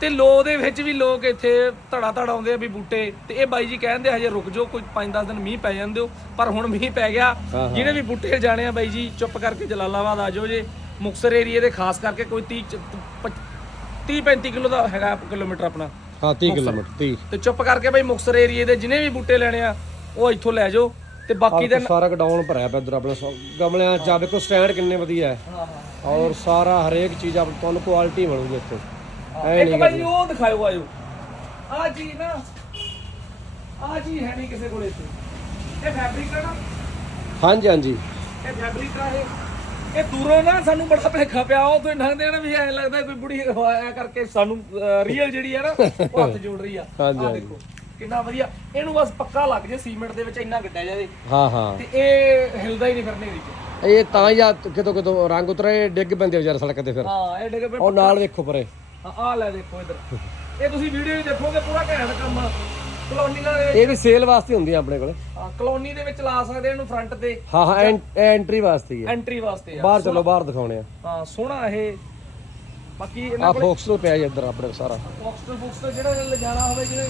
ਤੇ ਲੋ ਦੇ ਵਿੱਚ ਵੀ ਲੋਕ ਇੱਥੇ ਧੜਾ ਧੜ ਆਉਂਦੇ ਆ ਵੀ ਬੂਟੇ। ਤੇ ਇਹ ਬਾਈ ਜੀ ਕਹਿੰਦੇ ਹਜੇ ਰੁਕ ਜਾਓ ਕੋਈ 5-10 ਦਿਨ ਮੀਂਹ ਪੈ ਜਾਂਦੇ ਹੋ। ਪਰ ਹੁਣ ਮੀਂਹ ਪੈ ਗਿਆ। ਹਾਂ, ਜਿਹਨੇ ਵੀ ਬੂਟੇ ਜਾਣੇ ਆ ਬਾਈ ਜੀ ਚੁੱਪ ਕਰਕੇ ਜਲਾਲਾਬਾਦ ਆ ਜਾਓ ਜੇ। ਮੁਕਸਰ ਏਰੀਏ ਦੇ ਖਾਸ ਕਰਕੇ ਕੋਈ 30 30-35 ਕਿਲੋ ਦਾ ਹੈਗਾ ਕਿਲੋਮੀਟਰ ਆਪਣਾ। ਹਾਂ 30 ਕਿਲੋਮੀਟਰ 30 ਤੇ ਚੁੱਪ ਕਰਕੇ ਬਾਈ ਮੁਕਸਰ ਏਰੀਏ ਦੇ ਜਿਹਨੇ ਵੀ ਬੂਟੇ ਲੈਣੇ ਆ ਉਹ ਇੱਥੋਂ ਲੈ ਜਾਓ। ਤੇ ਬਾਕੀ ਦੇ ਸਾਰਾ ਗਡਾਊਨ ਭਰਿਆ ਪਿਆ ਇੱਧਰ ਆਪਣੇ ਗਮਲਿਆਂ ਚ ਆ ਵੇਖੋ ਸਟੈਂਡ ਕਿੰਨੇ ਵਧੀਆ ਹੈ। ਹਾਂ ਹਾਂ ਔਰ ਸਾਰਾ ਹਰੇਕ ਚੀਜ਼ ਆਪ ਤੁਹਾਨੂੰ ਕੁਆਲਿਟੀ ਮਿਲੂਗੀ ਇੱਥੇ। ਐ ਇੱਕ ਭਾਈ ਉਹ ਦਿਖਾਇਓ ਆਇਓ। ਆ ਜੀ ਨਾ ਆ ਜੀ ਹੈ ਨਹੀਂ ਕਿਸੇ ਕੋਲ ਇੱਥੇ। ਇਹ ਫੈਬਰਿਕ ਆ ਨਾ। ਹਾਂਜੀ ਹਾਂਜੀ। ਇਹ ਫੈਬਰਿਕ ਆ ਇਹ। ਇਹ ਦੂਰੋਂ ਨਾ ਸਾਨੂੰ ਬੜਾ ਭਲੇਖਾ ਪਿਆ ਉਹ ਤੋਂ ਲੰਘਦੇ ਆ ਨਾ ਵੀ ਐ ਲੱਗਦਾ ਕੋਈ ਬੁੜੀ ਐ ਕਰਕੇ ਸਾਨੂੰ ਰੀਅਲ ਜਿਹੜੀ ਆ ਨਾ ਉਹ ਹੱਥ ਜੋੜ ਰਹੀ ਆ। ਹਾਂਜੀ। ਦੇਖੋ ਕਿੰਨਾ ਵਧੀਆ। ਇਹਨੂੰ ਬਸ ਪੱਕਾ ਲੱਗ ਜੇ ਸੀਮੈਂਟ ਦੇ ਵਿੱਚ ਇੰਨਾ ਗੱਡਿਆ ਜਾਵੇ। ਹਾਂ ਹਾਂ। ਤੇ ਇਹ ਹਿਲਦਾ ਹੀ ਨਹੀਂ ਫਿਰ ਨੇਰੀ ਚ ਇਹ ਤਾਂ ਹੀ ਆ ਕਿਤੋਂ ਕਿਤੋਂ ਰੰਗ ਉਤਰੇ ਡਿੱਗ ਪੈਂਦੇ ਵਿਚਾਰ ਸੜਕ ਤੇ ਫਿਰ। ਹਾਂ ਇਹ ਡਿੱਗ ਪਏ ਉਹ ਨਾਲ ਵੇਖੋ ਪਰੇ। ਆ ਲੈ ਦੇਖੋ ਇਧਰ। ਇਹ ਤੁਸੀਂ ਵੀਡੀਓ ਹੀ ਦੇਖੋਗੇ ਪੂਰਾ ਘੈਂਟ ਕੰਮ ਆ ਕਲੋਨੀਆਂ ਦੇ ਇਹ ਵੀ ਸੇਲ ਵਾਸਤੇ ਹੁੰਦੀ ਆ ਆਪਣੇ ਕੋਲ। ਹਾਂ, ਕਲੋਨੀ ਦੇ ਵਿੱਚ ਲਾ ਸਕਦੇ ਇਹਨੂੰ ਫਰੰਟ ਤੇ। ਹਾਂ ਹਾਂ ਐਂਟਰੀ ਵਾਸਤੇ ਹੀ ਹੈ ਐਂਟਰੀ ਵਾਸਤੇ ਆ। ਬਾਹਰ ਚਲੋ ਬਾਹਰ ਦਿਖਾਉਣੇ ਆ। ਹਾਂ ਸੋਹਣਾ ਇਹ। ਬਾਕੀ ਆ ਇਹਨਾਂ ਕੋਲ ਫੋਕਸ ਤੋਂ ਪਿਆ ਜੀ ਇੱਧਰ ਆਪਣੇ ਕੋਲ ਸਾਰਾ। ਬੌਕਸਟਰ ਬੁਕਸਟਰ ਜਿਹੜਾ ਲਿਜਾਣਾ ਹੋਵੇ ਜਿਹੜੇ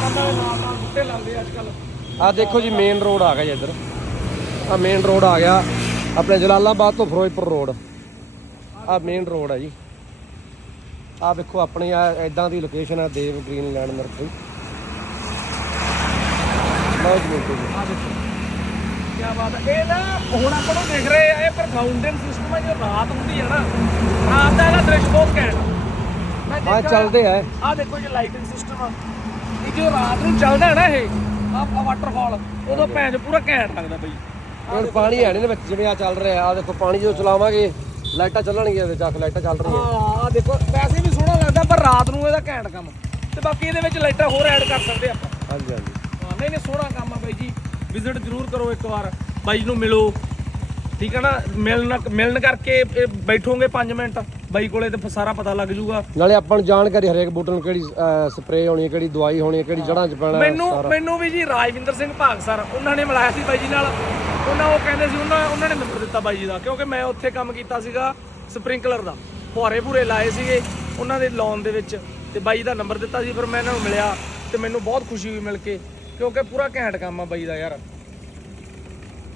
ਕੰਨਾਂ ਦੇ ਨਾਲ ਨਾਲ ਬੁੱਟੇ ਲਾਉਂਦੇ ਅੱਜ ਕੱਲ ਆ ਦੇਖੋ ਜੀ ਮੇਨ ਰੋਡ ਆ ਗਿਆ ਜੀ ਇੱਧਰ। ਆ ਮੇਨ ਰੋਡ ਆ ਗਿਆ। ਆਪਣੇ ਜਲਾਲਾਬਾਦ ਤੋਂ ਫਿਰੋਜ਼ਪੁਰ ਰੋਡ ਆ ਮੇਨ ਰੋਡ ਹੈ ਜੀ। ਆ ਵੇਖੋ ਆਪਣੀ ਆ ਇਦਾਂ ਦੀ ਲੋਕੇਸ਼ਨ ਹੈ ਦੇਵ ਗ੍ਰੀਨ ਲੈਂਡ ਨਰਸਰੀ ਬਹੁਤ ਆ ਦੇਖੋ ਕੀ ਬਾਤ ਹੈ ਇਹ ਨਾ ਹੁਣ ਆਪਾਂ ਨੂੰ ਦੇਖ ਰਹੇ ਆ ਇਹ ਪਰ ਫਾਊਂਟੇਨ ਸਿਸਟਮ ਹੈ ਜੋ ਰਾਤ ਹੁੰਦੀ ਹੈ ਨਾ ਰਾਤ ਦਾ ਇਹਦਾ ਦ੍ਰਿਸ਼ ਬਹੁਤ ਘੈਂਟ ਆ। ਆ ਚੱਲਦੇ ਆ। ਆਹ ਦੇਖੋ ਜੇ ਲਾਈਟਿੰਗ ਸਿਸਟਮ ਆ। ਇਹ ਜੋ ਰਾਤ ਨੂੰ ਚੱਲਦਾ ਹੈ ਨਾ ਇਹ ਆ ਵਾਟਰਫਾਲ ਉਦੋਂ ਚੋ ਪੂਰਾ ਘੈਂਟ ਲੱਗਦਾ ਬਈ। ਹੁਣ ਪਾਣੀ ਹੈ ਨਾ ਵਿੱਚ ਜਿਵੇਂ ਆ ਚੱਲ ਰਿਹਾ ਆ ਦੇਖੋ ਪਾਣੀ ਜਦੋਂ ਚਲਾਵਾਂਗੇ ਲਾਈਟਾਂ ਚੱਲਣਗੀਆਂ ਇਹਦੇ ਚੱਕ ਲਾਈਟਾਂ ਚੱਲ ਰਹੀਆਂ। ਆਹ ਦੇਖੋ ਵੈਸੇ ਵੀ ਸੋਹਣਾ ਲੱਗਦਾ ਪਰ ਰਾਤ ਨੂੰ ਇਹਦਾ ਘੈਂਟ ਕੰਮ। ਤੇ ਬਾਕੀ ਇਹਦੇ ਵਿੱਚ ਲਾਈਟਾਂ ਹੋਰ ਐਡ ਕਰ ਸਕਦੇ ਆਪਾਂ। ਹਾਂਜੀ ਹਾਂਜੀ। ਹਾਂ ਨਹੀਂ ਨਹੀਂ ਸੋਹਣਾ ਕੰਮ ਆ ਬਾਈ ਜੀ। ਵਿਜ਼ਿਟ ਜ਼ਰੂਰ ਕਰੋ ਇੱਕ ਵਾਰ। ਬਾਈ ਨੂੰ ਮਿਲੋ। ਠੀਕ ਹੈ ਨਾ? ਮਿਲਣ ਮਿਲਣ ਕਰਕੇ ਇਹ ਬੈਠੋਗੇ 5 ਮਿੰਟ। ਬਾਈ ਕੋਲੇ ਤੇ ਸਾਰਾ ਪਤਾ ਲੱਗ ਜੂਗਾ। ਨਾਲੇ ਆਪਾਂ ਨੂੰ ਜਾਣਕਾਰੀ ਹਰੇਕ ਬੂਟੇ ਨੂੰ ਕਿਹੜੀ ਸਪਰੇਅ ਹੋਣੀ ਹੈ ਕਿਹੜੀ ਦਵਾਈ ਹੋਣੀ ਹੈ ਕਿਹੜੀ ਜੜ੍ਹਾਂ 'ਚ ਪੈਣਾ ਮੈਨੂੰ ਮੈਨੂੰ ਵੀ ਜੀ ਰਾਜਵਿੰਦਰ ਸਿੰਘ ਭਾਗ ਸਰ ਉਹਨਾਂ ਨੇ ਮਿਲਾਇਆ ਸੀ ਬਾਈ ਜੀ ਨਾਲ। ਉਹਨਾਂ ਉਹ ਕਹਿੰਦੇ ਸੀ ਉਹਨਾਂ ਉਹਨਾਂ ਨੇ ਨੰਬਰ ਦਿੱਤਾ ਬਾਈ ਜੀ ਦਾ ਕਿਉਂਕਿ ਮੈਂ ਉੱਥੇ ਕੰਮ ਕੀਤਾ ਸੀਗਾ ਸਪ੍ਰਿੰਕਲਰ ਦਾ। ਫੁਹਾਰੇ ਭੂਰੇ ਲਾਏ ਸੀਗੇ ਉਹਨਾਂ ਦੇ ਲਾਉਣ ਦੇ ਵਿੱਚ ਤੇ ਬਾਈ ਦਾ ਨੰਬਰ ਦਿੱਤਾ ਸੀ ਫਿਰ ਮੈਂ ਇਹਨਾਂ ਨੂੰ ਮਿਲਿਆ ਤੇ ਮੈਨੂੰ ਬਹੁਤ ਖੁਸ਼ੀ ਹੋਈ ਮਿਲ ਕੇ ਕਿਉਂਕਿ ਪੂਰਾ ਘੈਂਟ ਕੰਮ ਆ ਬਾਈ ਦਾ ਯਾਰ।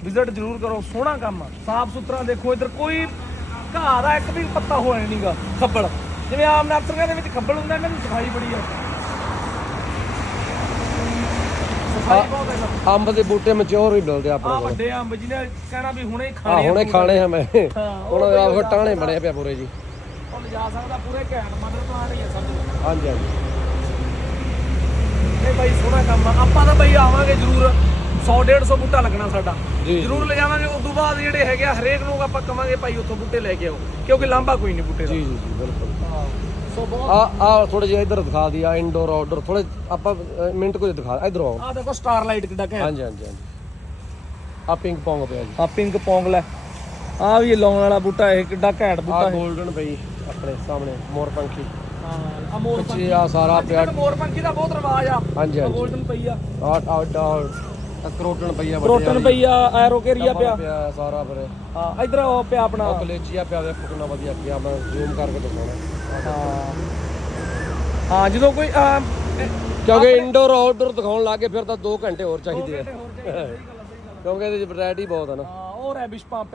ਵਿਜ਼ਿਟ ਜ਼ਰੂਰ ਕਰੋ ਸੋਹਣਾ ਕੰਮ ਆ ਸਾਫ਼ ਸੁਥਰਾ ਦੇਖੋ ਇੱਧਰ ਕੋਈ ਘਾਹ ਦਾ ਇੱਕ ਵੀ ਪੱਤਾ ਹੋਇਆ ਨਹੀਂਗਾ ਖੱਬਲ। ਜਿਵੇਂ ਆਮ ਨਰਸਰੀਆਂ ਦੇ ਵਿੱਚ ਖੱਬਲ ਹੁੰਦਾ ਇਹਨਾਂ ਦੀ ਸਫ਼ਾਈ ਬੜੀ ਆ। ਬਹੁਤ ਹੈ। ਅੰਬ ਦੇ ਬੂਟੇ ਮਚੋਰ ਵੀ ਮਿਲਦੇ ਆ ਆਪਣੇ ਆਹ ਵੱਡੇ ਅੰਬ ਜਿਹਨੇ ਕਹਿਣਾ ਵੀ ਹੁਣੇ ਹੀ ਆ ਖਾਣੇ ਹੁਣੇ ਖਾਣੇ ਆ ਮੈਂ। ਹਾਂ, ਦਾ ਆਪ ਟਾਣੇ ਬਣੇ ਪਿਆ ਪੂਰੇ ਜੀ। ਉਹ ਲਿਜਾ ਸਕਦਾ ਪੂਰੇ ਘੈਂਟ ਮਦਰ ਪਲਾਂਟ ਹੀ ਹੈ ਸਮਝ ਹਾਂਜੀ ਹਾਂਜੀ। ਇਹ ਬਾਈ ਸੋਹਣਾ ਕੰਮ ਆ। ਆਪਾਂ ਤਾਂ ਬਾਈ ਆਵਾਂਗੇ ਜ਼ਰੂਰ। 100 150 ਬੂਟਾ ਲੱਗਣਾ ਸਾਡਾ। ਜੀ, ਜ਼ਰੂਰ ਲੈ ਜਾਵਾਂਗੇ ਉਸ ਤੋਂ ਬਾਅਦ ਜਿਹੜੇ ਹੈਗੇ ਆ ਹਰੇਕ ਨੂੰ ਆਪਾਂ ਕਵਾਂਗੇ ਭਾਈ ਉੱਥੋਂ ਬੂਟੇ ਲੈ ਕੇ ਆਓ ਕਿਉਂਕਿ ਲਾਂਭਾ ਕੋਈ ਨਹੀਂ ਬੂਟੇ ਦਾ। ਜੀ ਜੀ ਜੀ ਬਿਲਕੁਲ। ਹਾਂ ਸੋ ਬਹੁਤ ਆ ਆ ਥੋੜੇ ਜਿਹਾ ਇੱਧਰ ਦਿਖਾ ਦੀ ਆ ਇਨਡੋਰ ਆਊਟਡੋਰ ਥੋੜੇ ਆਪਾਂ ਅ, ਮਿੰਟ ਕੁ ਦਿਖਾ ਇਧਰ ਆਓ। ਆ ਦੇਖੋ ਸਟਾਰ ਲਾਈਟ ਕਿੱਡਾ ਘੈਂਟ। ਹਾਂਜੀ ਹਾਂਜੀ ਹਾਂਜੀ। ਆ ਪਿੰਕ ਪੌਂਗ ਪਿਆ ਜੀ। ਆ ਪਿੰਕ ਪੌਂਗ ਲੈ। ਆ ਵੀ ਲਾਉਣ ਵਾਲਾ ਬੂਟਾ ਇਹ ਕਿੱਡਾ ਘੈਂਟ ਆ ਬੂਟਾ ਹੈ 골ਡਨ ਪਈ ਆਪਣੇ ਸਾਹਮਣੇ ਮੋਰ ਪੰਖੀ। ਹਾਂ ਆ ਮੋਰ ਜੀ ਆ ਸਾਰਾ ਪਿਆ। ਮੋਰ ਪੰਖੀ ਦਾ ਬਹੁਤ ਰਿਵਾਜ ਆ। ਹਾਂਜੀ ਹਾਂਜੀ। 골ਡਨ ਪਈ ਆ। ਕਰੋਟਨ ਪਈ ਆ ਵੱਡੇ ਪ੍ਰੋਟਨ ਵਾਲੀ। ਪਈ ਆ ਐਰੋਕੇਰੀਆ ਪਿਆ। ਪਿਆ ਸਾਰਾ ਫਿਰ ਹਾਂ ਇਧਰ ਉਹ ਪਿਆ ਆਪਣਾ। ਕਲੇਚੀਆ ਪਿਆ ਵੇਖੋ ਕਿੰਨਾ ਵਧੀਆ ਪਿਆ। ਮੈਂ ਜ਼ੂਮ ਕਰਕੇ ਦਿਖਾਉਣਾ। ਹਾਂ। ਹਾਂ ਜਦੋਂ ਕੋਈ ਕਿਉਂਕਿ ਇਨਡੋਰ ਆਊਟਡੋਰ ਦਿਖਾਉਣ ਲੱਗੇ ਫਿਰ ਤਾਂ 2 ਘੰਟੇ ਹੋਰ ਚਾਹੀਦੇ ਆ। ਕਿਉਂਕਿ ਇਹਦੇ ਚ ਵੈਰਾਈਟੀ ਬਹੁਤ ਆ ਨਾ। ਹਾਂ ਉਹ ਰੈਬਿਸ਼ ਪੰਪ